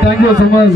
thank you so much.